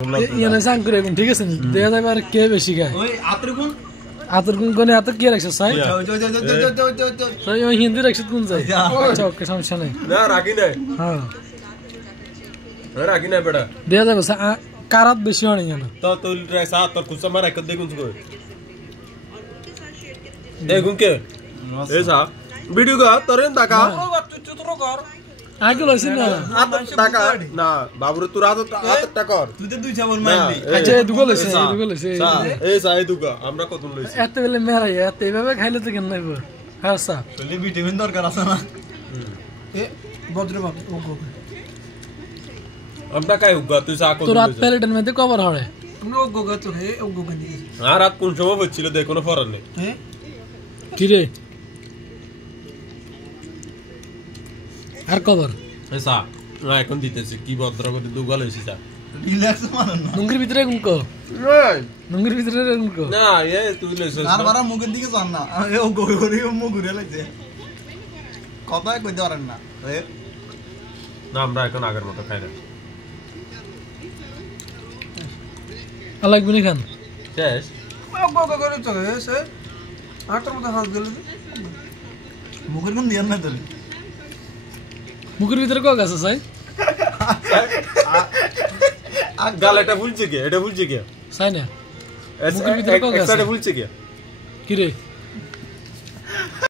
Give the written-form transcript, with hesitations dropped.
ইয়ানে সাং করে কোন ঠিক আছে দেখা যাবে আর কে বেশি খায় ওই আতর কোন কোনে আতর কি রাখছ সাই সাই ওই হিন্দি রাখছ কোন যায় আচ্ছা ওকে সমস্যা নাই না রাখি নাই হ্যাঁ রাখি নাই বেটা দেখা যাবে কারাত বেশি হয় না তো তুই রেসা তোর কুছ মারা কর দেখুন কো দেখুন কে এসা ভিডিও কা তোরেন টাকা চুতরো কর আগে লইছিস না টাকা না বাবুরে তোর আত টাকা কর তুই তো দুই চাবল মারলি আচ্ছা দুগো লইছে এই সাই দুগা আমরা কত লইছি এত বেলে মেরাই এত এইভাবে খাইলে তো কেন নাইব হ্যাঁ স্যার তাহলে ভিটামিন দরকার আছে না এ বদ্রবাব ওগো আমরা কাই উগা তুই সা কত তোর রাত প্লেটের মধ্যে কভার হবে আমরা ওগো গা তো হে ওগো গা নিয়ে আর রাত কোন সময় হচ্ছিল দেখ কোনো ফরান নেই হ্যাঁ কি রে আর কভার এসা না এখন দিতেছি কি ভদ্র করে দুগা লইছি সা রিল্যাক্স মান না নুঙ্গির ভিতরে কোন কো নুঙ্গির ভিতরে কোন কো না এ তুই লইছিস আর বারা মুখের দিকে যান না এ ওগো করে মুখ ঘুরে লাগছে কথা কইতে পারেন না না আমরা এখন আগের মতো খাই না আলাগ বিনি খান শেষ ওগো ওগো করে তো এসে আটার মতো হাত দিলে মুখের কোন দিয়ান না তাহলে মুখের ভিতরে কো আছে সাই গাল এটা ভুলছে কি এটা ভুলছে কি সাই না মুখের ভিতরে কো আছে এটা ভুলছে কি কি রে